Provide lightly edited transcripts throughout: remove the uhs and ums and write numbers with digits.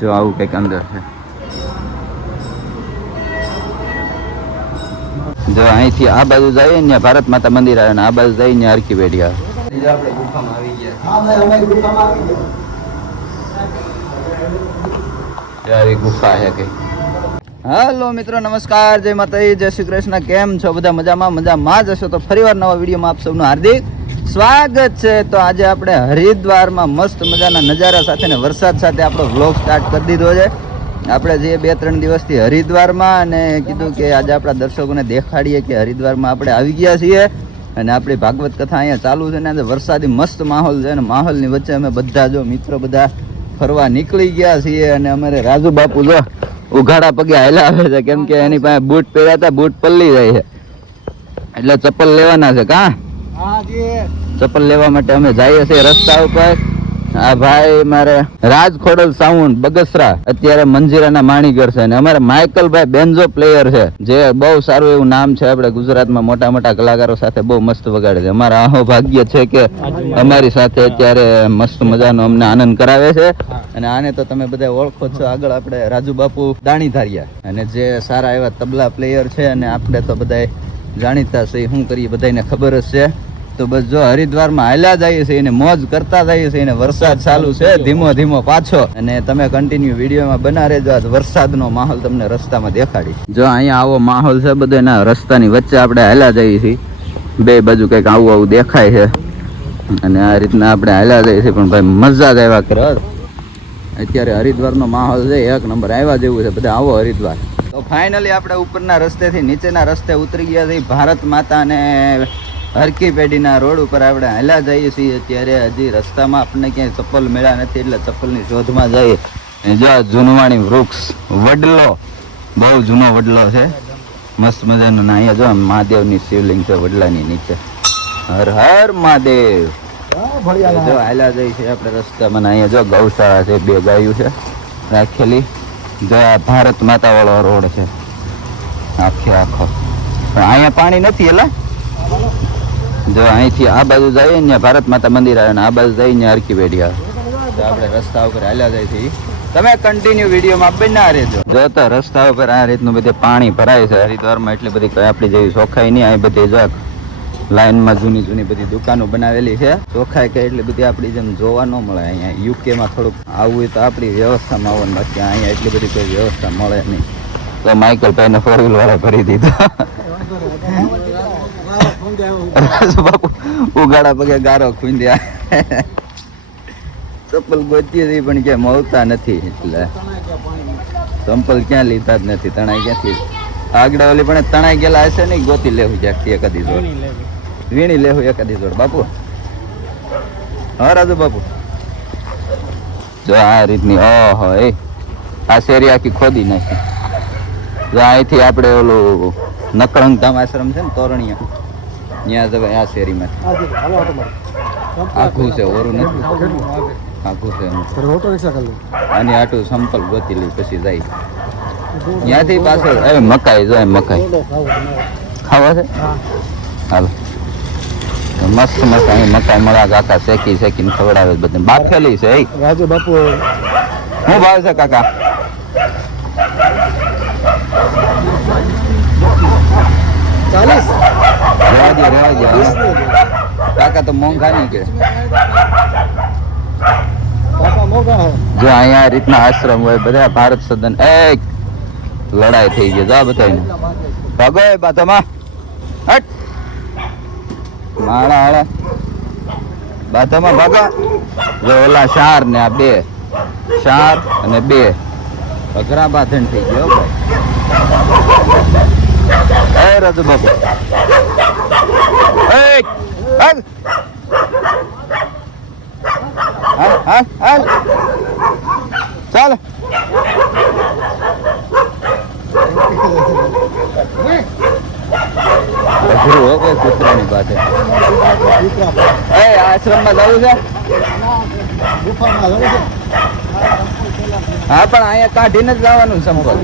જો આવું કંઈક અંદર છે. જો અહીંથી આ બાજુ જઈએ ને ભારત માતા મંદિર આવે ને આ બાજુ જઈને હરકી પેઢી આવે. આપણે ગુફામાં આવી ગયા. આવી ગુફા છે કઈ. હાલો મિત્રો, નમસ્કાર, જય માતાજી, જય શ્રી કૃષ્ણ. કેમ છો બધા? મજામાં જ હશો તો ફરીવાર નવા વિડીયોમાં આપ સૌનું હાર્દિક સ્વાગત છે. તો આજે આપણે હરિદ્વારમાં મસ્ત મજાના નજારા સાથે ને વરસાદ સાથે આપણો વ્લોગ સ્ટાર્ટ કરી દીધો છે. આપણે જે 2-3 દિવસથી હરિદ્વારમાં અને કીધું કે આજે આપણા દર્શકોને દેખાડીએ કે હરિદ્વારમાં આપણે આવી ગયા છીએ અને આપણી ભાગવત કથા અહીંયા ચાલુ છે ને આજે વરસાદી મસ્ત માહોલ છે અને માહોલની વચ્ચે અમે બધા જો મિત્રો બધા ફરવા નીકળી ગયા છીએ અને અમારે રાજુ બાપુ જો ઉઘાડા પગે હાલ્યા આવે છે કેમ કે એની પાસે બૂટ પહેર્યા હતા, બૂટ પલ્લી જાય છે એટલે ચપ્પલ લેવાના છે. ચપ્પલ લેવા માટે અમે જઈએ છીએ રસ્તા ઉપર. આ ભાઈ મારે રાજ ખોડલ સાઉન્ડ બગસરા અત્યારે મંજીરાના માણીગર છે અને અમારે માઇકલભાઈ બેન્જો પ્લેયર છે જે બહુ સારું એવું નામ છે. આપણે ગુજરાતમાં મોટા મોટા કલાકારો સાથે બહુ મસ્ત વગાડે છે. અમારા આહો ભાગ્ય છે કે અમારી સાથે અત્યારે મસ્ત મજાનો અમને આનંદ કરાવે છે અને આને તો તમે બધા ઓળખો છો. આગળ આપણે રાજુ બાપુ દાણીધારિયા અને જે સારા એવા તબલા પ્લેયર છે અને આપણે તો બધા જાણીતા છે. શું કરીએ બધાને ખબર જ છે. તો બસ જો હરિદ્વારમાં હાલ્યા જઈએ છીએ અને મોજ કરતા જઈએ છીએ અને વરસાદ ચાલુ છે ધીમો ધીમો પાછો અને તમે કન્ટિન્યુ વિડીયોમાં બના રહેજો. આજ વરસાદનો માહોલ તમને રસ્તામાં દેખાડી. જો અહીંયા આવો માહોલ છે બધો એના રસ્તાની વચ્ચે આપણે હાલ્યા જઈએ છીએ. બે બાજુ કંઈક આવું આવું દેખાય છે અને આ રીતના આપણે હાલ્યા જઈએ છીએ. પણ ભાઈ મજા જ આવ્યા કરે. અત્યારે હરિદ્વારનો માહોલ છે એક નંબર. આવ્યા જેવું છે. બધા આવો હરિદ્વાર. તો ફાઇનલી આપણે ઉપરના રસ્તેથી નીચેના રસ્તે ઉતરી ગયા છીએ. ભારત માતા અને હરકી પેઢીના રોડ ઉપર આપણે હાલ્યા જઈએ છીએ. અત્યારે હજી રસ્તામાં આપણને ક્યાંય ચપ્પલ મળ્યા નથી એટલે ચપ્પલની શોધમાં જઈએ. જો જૂનવાણી વૃક્ષ વડલો, બહુ જૂનો વડલો છે, મસ્ત મજાનો. ને અહીંયા જો મહાદેવની શિવલિંગ છે વડલાની નીચે. હર હર મહાદેવ. જો હાલ્યા જઈએ છીએ આપણે રસ્તામાં. અહીંયા જો ગૌશાળા છે, 2 ગાયું છે રાખેલી. જો આ ભારત માતા વાળો રોડ છે આખે આખો. પણ અહીંયા પાણી નથી એલા. જો અહીંથી આ બાજુ જઈએ ને ભારત માતા મંદિર આવે ને આ બાજુ જઈને હરકી પેઢી આવે. તો આપણે રસ્તા ઉપર હાલ્યા જાય છે. તમે કન્ટિન્યુ વિડીયોમાં બના રહેજો. જો તો રસ્તા ઉપર આ રીતનું બધે પાણી ભરાય છે હરિદ્વારમાં. એટલી બધી આપણી જેવી ચોખ્ખાઈ નહીં. અહીં બધી જો લાઈનમાં જૂની જૂની બધી દુકાનો બનાવેલી છે. ચોખ્ખાઈ કઈ એટલી બધી આપણી જેમ જોવા ન મળે. અહીંયા યુકેમાં થોડુંક આવવું હોય તો આપણી વ્યવસ્થામાં આવવાનું, બાકી અહીંયા એટલી બધી કોઈ વ્યવસ્થા મળે નહીં. તો માઇકલ ભાઈને 4 વ્હીલ વાળા ભરી દીધો. બાપુ ઉગાડા પગે ગારો ખૂંદ્યા. ચપ્પલ ગોતી હતી પણ ક્યાંય મળતા નથી એટલે ચંપલ ક્યાં લીધા જ નથી. તણાઈ ક્યાંથી આગળ ઓલી પણ તણાઈ ગયેલા હશે ને ગોતી લેવું ક્યાંકથી એકાદી જોડ વીણી લેવું એકાદી જોડ. બાપુ હા રાજુ બાપુ જો આ રીતની. ઓહો એ આ શેરી આખી ખોદી નાખી. જો અહીંથી આપણે ઓલું નકરંગ ધામ આશ્રમ છે ને તોરણીયા, ત્યાં જવાય આ શેરીમાં. આખું છે, ઓરું નથી, આખું છે. આની આટલું સંપલ ગોતી લઈ પછી જાય ત્યાંથી પાછળ. હવે મકાઈ જો મકાઈ ખાવા છે. હાલો મસ્ત મસ્ત અહીં મકાઈ મળા કાકા શેકીને ખવડાવે બધે. બાફેલી છે રાજુ બાપુ. શું ભાવ છે કાકા? રેવા દે કાકા તો મોંઘા નહીં કે. જો અહીંયા રીતના આશ્રમ હોય બધા ભારત સદન. એક લડાઈ થઈ ગઈ જા બતાવીને ભાગો બાથામાં હટ માળા હાળા બાથામાં ભાગો. જો ઓલા 4 ને આ 2 4 અને 2 અઘરા બાંધણ થઈ ગયો ભાઈ. રાજુ બાપુ ચાલ કૂતરાની વાત. આશ્રમમાં જવું છે. હા પણ અહીંયા કાઢીને જ જવાનું સંપર્ક.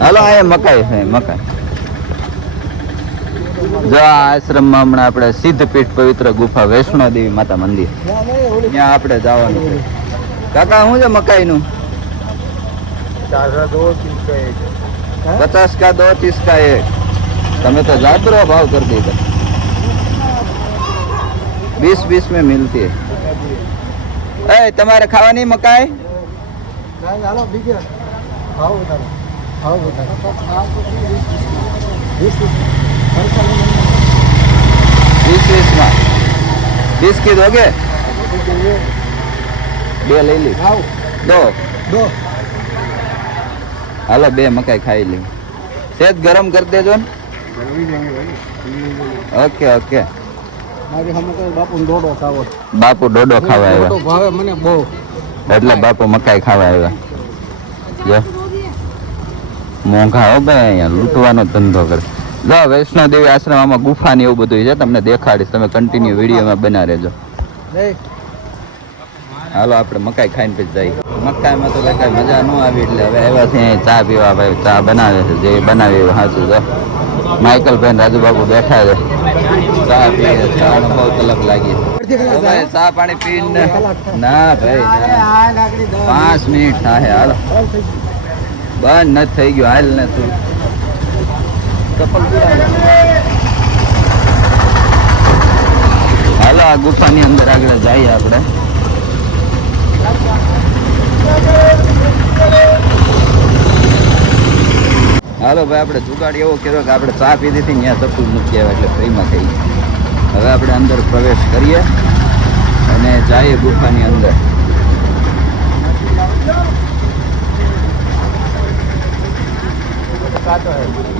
હાલો અહીંયા મકાઈ છે મકાઈ. જો આ આશ્રમમાં હમણાં આપણે સિદ્ધપીઠ પવિત્ર ગુફા વૈષ્ણો દેવી માતા મંદિર ત્યાં આપણે જવાનું છે. કાકા શું છે મકાઈ નું? 50 का 2, 30 का 1. તમે તો જાદરો ભાવ કરી દીધો. 20 में मिलती है. ए તમારે ખાવાની મકાઈ? હાલો બીજે ભાવ વધારો. ભાવ વધારો. 20 માં 20 की दोगे? 2 લઈ લી. दो. હાલો 2 મકાઈ ખાઈ લી. સેજ ગરમ કરી દેજો ને. Okay okay. મારી સામે તો બાપુ ડોડો ખાવો. બાપુ ડોડો ખાવા આવ્યા. ડોડો ભાવે મને બહુ. એટલે બાપુ મકાઈ ખાવા આવ્યા. જો મોંઘા હો ભાઈ, અહીંયા લૂંટવાનો ધંધો કરે. જો વૈષ્ણોદેવી આશ્રમમાં ગુફા ને એવું બધું છે, તમને દેખાડીશ. તમે કન્ટિન્યુ વિડીયોમાં બના રહેજો. હાલો આપણે મકાઈ ખાઈને પછી જઈએ. મકાઈમાં તો કઈ મજા ન આવી, એટલે હવે આવ્યા છે ચા પીવા. ભાઈ ચા બનાવે છે, જે બનાવે એવું સાચું છે. માઇકલ ભાઈ રાજુબાબુ બેઠા છે, ચા પીએ. ચાનો બહુ તલબ લાગી. ચા પાણી પીને ના ભાઈ 5 મિનિટ થાય. હાલો બંધ નથી થઈ ગયું. હાલ ને તું હાલો આ ગુફાની અંદર આગળ જઈએ આપણે. હાલો ભાઈ, આપણે જુગાડ એવો કર્યો કે આપણે ચા પીધી હતી ત્યાં ચપ્પુ મૂકી આવ્યા, એટલે ફ્રીમાં થઈ ગઈ. હવે આપણે અંદર પ્રવેશ કરીએ અને જઈએ ગુફાની અંદર.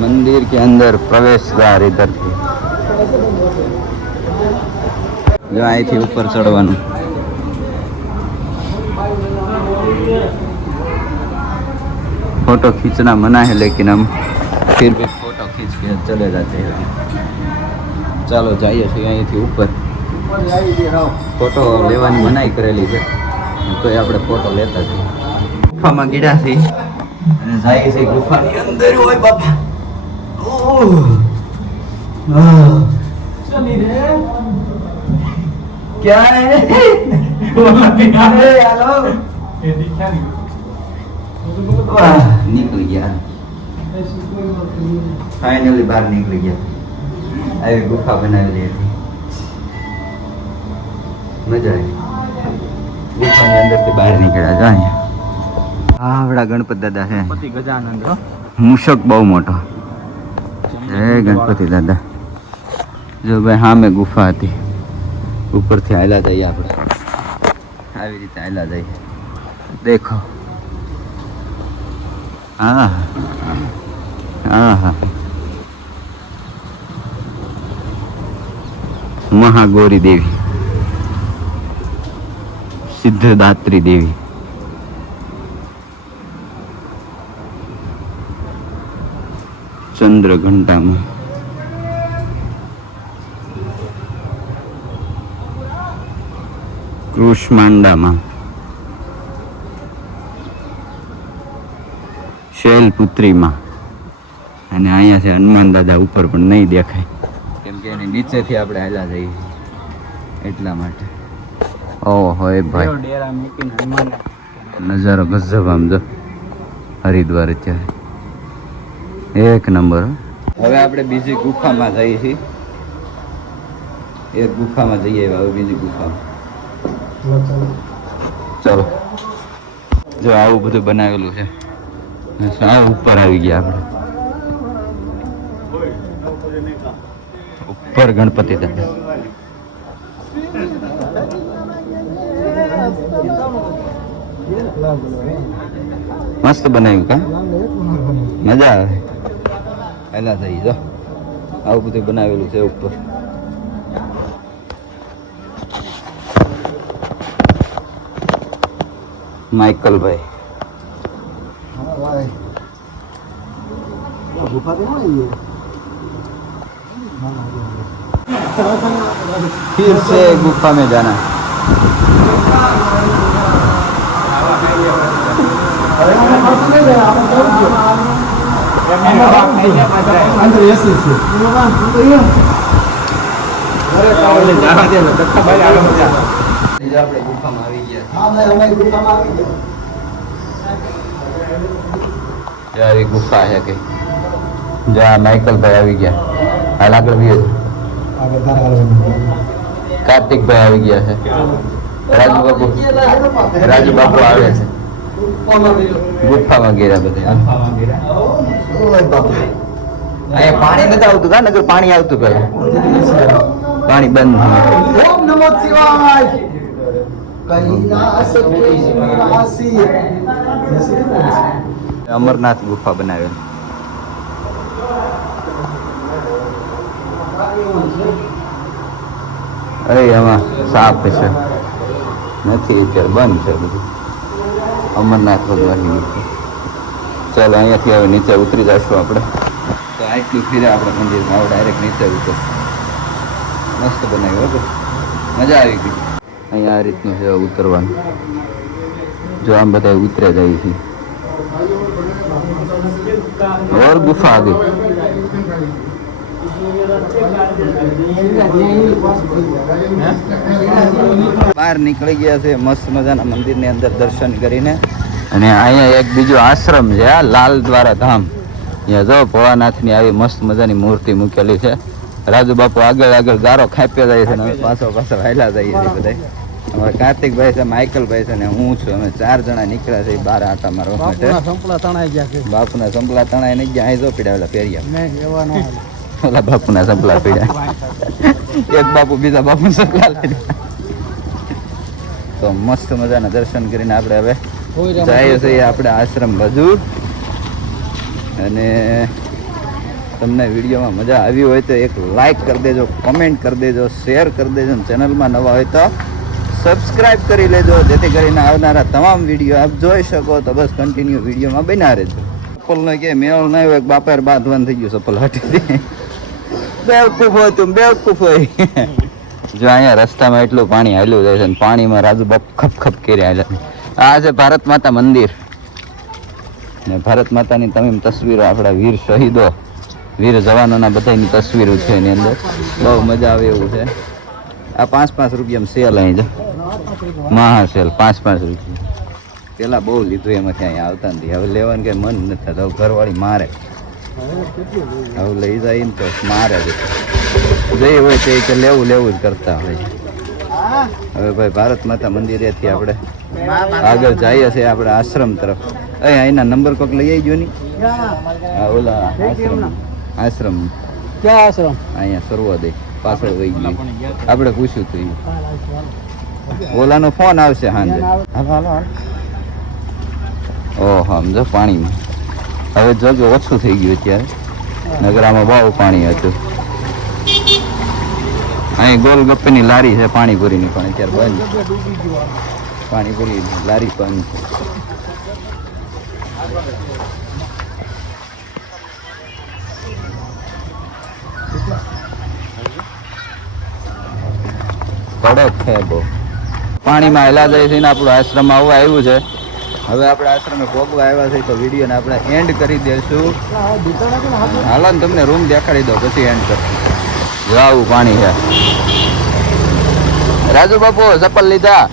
મંદિર કે અંદર પ્રવેશ દ્વાર इधर થી. જો અહીંથી ઉપર ચડવાનું. फोटो खींचना मना है, लेकिन हम फिर भी फोटो खींच के चले जाते हैं. ચાલો જઈએ છીએ અહીંથી ઉપર. ફોટો લેવાની મનાઈ કરેલી છે, તો આપણે ફોટો લેતા છીએ. ગુફામાં ગીડા છીએ અને જઈએ છીએ ગુફાની અંદર. હોય બાપા, क्या है? निकल गया. फाइनली बाहर निकल गया. આવી ગુફા બનાવેલી હતી, મજા આવી. ગુફાની અંદરથી બહાર નીકળ્યા. જો અહીંયા આવડા ગણપતિ દાદા છે. ગજાનંદ મૂષક બહુ મોટો. જય ગણપતિ દાદા. જો ભાઈ સામે ગુફા હતી, ઉપરથી હાલ્યા જઈએ આપણે. આવી રીતે હાલ્યા જઈએ. દેખો. હા હા હા. મહાગૌરી દેવી, સિદ્ધદાત્રી દેવી, ચંદ્ર ઘંટામાં, કૃષ્માંડામાં, શૈલપુત્રીમાં, અને અહીંયા છે હનુમાન દાદા ઉપર, પણ નહીં દેખાય કેમ કે એની નીચેથી આપણે હાલા જઈએ એટલા માટે. ઓહો એ ભાઈ નજારો ગજબ. આમ જો હરિદ્વાર અત્યારે એક નંબર. હવે આપણે બીજી ગુફામાં જઈએ છીએ. એક ગુફામાં જઈએ, હવે બીજી ગુફામાં. ચલો, જો આવું બધું બનાવેલું છે. સાવ ઉપર આવી ગયા આપણે. ઉપર ગણપતિ દાદા. મસ્ત બનાવ્યું કા, મજા આવે. પહેલા થઈ જો આવું બધું બનાવેલું છે ઉપર. માઇકલભાઈ फिर से गुफा में जाना. અંદર એસી છે. આપણે ગુફામાં આવી ગયા यार गुफा है कि जहाँ माइकल भाई આવી ગયા હાલ આગળ વીએ કાર્તિક ભાઈ આવી ગયા છે રાજુ બાપુ આવે છે ગુફામાં ગયા બધા અહીંયા પાણી નથી આવતું કા નગર પાણી આવતું પેલા પાણી બંધ ઓમ નમો શિવાય કૈલાસી અમરનાથ ગુફા બનાવેલ અરે એમાં સાપ છે નથી અત્યારે બંધ છે બધું અમરનાથ ભગવાનની ગુફા ચાલો અહીંયાથી હવે નીચે ઉતરી જઈશું આપણે તો આટલું ફીરે આપણે મંદિરમાં હવે ડાયરેક્ટ નીચે ઉતરશું મસ્ત બનાવ્યું બરાબર મજા આવી ગઈ અહીંયા આ રીતનું છે ઉતરવાનું જો આમ બધા ઉતરે જાય છે और गुफा आ गई બહાર નીકળી ગયા છે મસ્ત મજાના મંદિરની અંદર દર્શન કરીને અને અહીંયા એક બીજો આશ્રમ છે આ લાલ દ્વારા ધામ અહીંયા જો ભોળાનાથની આવી મસ્ત મજાની મૂર્તિ મૂકેલી છે રાજુ બાપુ આગળ આગળ ગારો ખાપ્યા જાય છે અને અમે પાછો હાલ્યા જઈએ છીએ બધા અમારા કાર્તિકભાઈ છે માઇકલભાઈ છે ને હું છું અમે 4 જણા નીકળ્યા છે બહાર આટા મારવા માટે સંપલા તણાઈ ગયા છે બાપુના સંપલા તણાઈ નહીં ગયા અહીં જો પીડાવેલા ફેરિયા નહીં એવા ન હાલે ઓલા બાપુના સંપલા પીડ્યા એક બાપુ બીજા બાપુ સંપલા લઈ તો મસ્ત મજાના દર્શન કરીને આપણે હવે જઈએ છીએ આપણે આશ્રમ હજુર અને તમને વિડીયોમાં મજા આવી હોય તો એક લાઈક કરી દેજો કોમેન્ટ કરી દેજો શેર કરી દેજો ચેનલમાં નવા હોય તો સબસ્ક્રાઇબ કરી લેજો જેથી કરીને આવનારા તમામ વિડીયો આપ જોઈ શકો તો બસ કન્ટિન્યુ વિડીયોમાં બના રહેજો ચપ્પલનો કે મેળ ના હોય બાપાર બાંધવાનું થઈ ગયું ચપ્પલ હટી બેવકૂફ હોય તું બેવકૂફ હોય જો અહીંયા રસ્તામાં એટલું પાણી હાલ્યું જાય છે અને પાણીમાં રાજુ બાપ ખપ ખપ કરી હાલ્યા આ છે ભારત માતા મંદિર ને ભારત માતાની તમામ તસવીરો આપણા વીર શહીદો વીર જવાનોના બધાની તસવીરો છે એની અંદર બહુ મજા આવે એવું છે આ 5-5 રૂપિયામાં સેલ અહીં છે મહા સેલ 5-5 રૂપિયા પેલા બહુ લીધું એમાંથી અહીંયા આવતા નથી હવે લેવાનું કઈ મન નથી થતું હવે ઘરવાળી મારે હવે લઈ જાય ને તો મારે જ જઈ હોય તે કે લેવું જ કરતા હોય હવે ભાઈ ભારત માતા મંદિરેથી આપણે આગળ જઈએ છીએ આપણે આશ્રમ તરફ અહીંના નંબર કોક લઈ આવી ગયો ની હા ઓલા આશ્રમ ક્યાં આશ્રમ અહીંયા સર્વોદય પાછળ વહી ગયું આપણે પૂછ્યું હતું ઓલાનો ફોન આવશે સાંજે હાલો ઓહો સમજો પાણીમાં હવે જોજો ઓછું થઈ ગયું અત્યારે નગરામાં બહુ પાણી હતું અહીં ગોલગપ્પાની લારી છે પાણીપુરીની પણ અત્યારે બંધ પાણીપુરી લારી બંધ કડક છે બહુ પાણીમાં હેલા જાય છે ને આપણું આશ્રમ આવવા આવ્યું છે હવે આપણે આશ્રમે ભોગવા આવ્યા છે તો વિડીયોને આપણે એન્ડ કરી દઈશું હાલો ને તમને રૂમ દેખાડી દો પછી એન્ડ કરશું જાવું પાણી છે રાજુ બાપુ ચપ્પલ લીધા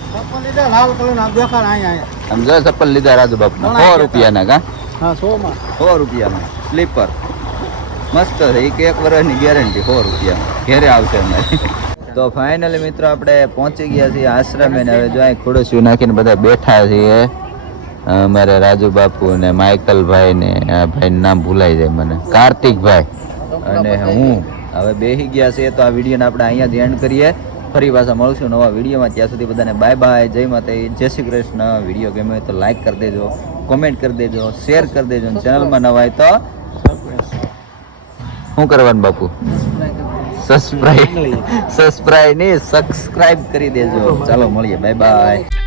લાલ કલર દેખાડ અહીંયા સમજો ચપ્પલ લીધા રાજુ બાપુ 100 રૂપિયાના કા હા 100 રૂપિયામાં સ્લીપર મસ્ત છે એક વર્ષની ગેરંટી 100 રૂપિયામાં ઘેરે આવશે અમારે તો ફાઇનલી મિત્રો આપણે પહોંચી ગયા છીએ આશ્રમે ને હવે જો અહીં ખુરશીઓ નાખીને બધા બેઠા છીએ અમારે રાજુ બાપુ ને માઇકલભાઈ ને આ ભાઈનું નામ ભૂલાઈ જાય મને કાર્તિકભાઈ અને હું હવે બેસી ગયા છીએ તો આ વિડીયોને આપણે અહીંયા જ એન્ડ કરીએ ફરી પાછા મળશું નવા વિડીયોમાં ત્યાં સુધી બધાને બાય બાય જય માતા જય શ્રી કૃષ્ણ વિડીયો ગમે હોય તો લાઈક કરી દેજો કોમેન્ટ કરી દેજો શેર કરી દેજો ચેનલમાં નવા હોય તો શું કરવાનું બાપુ સબસ્ક્રાઇબ નહીં સબસ્ક્રાઇબ કરી દેજો ચાલો મળીએ બાય બાય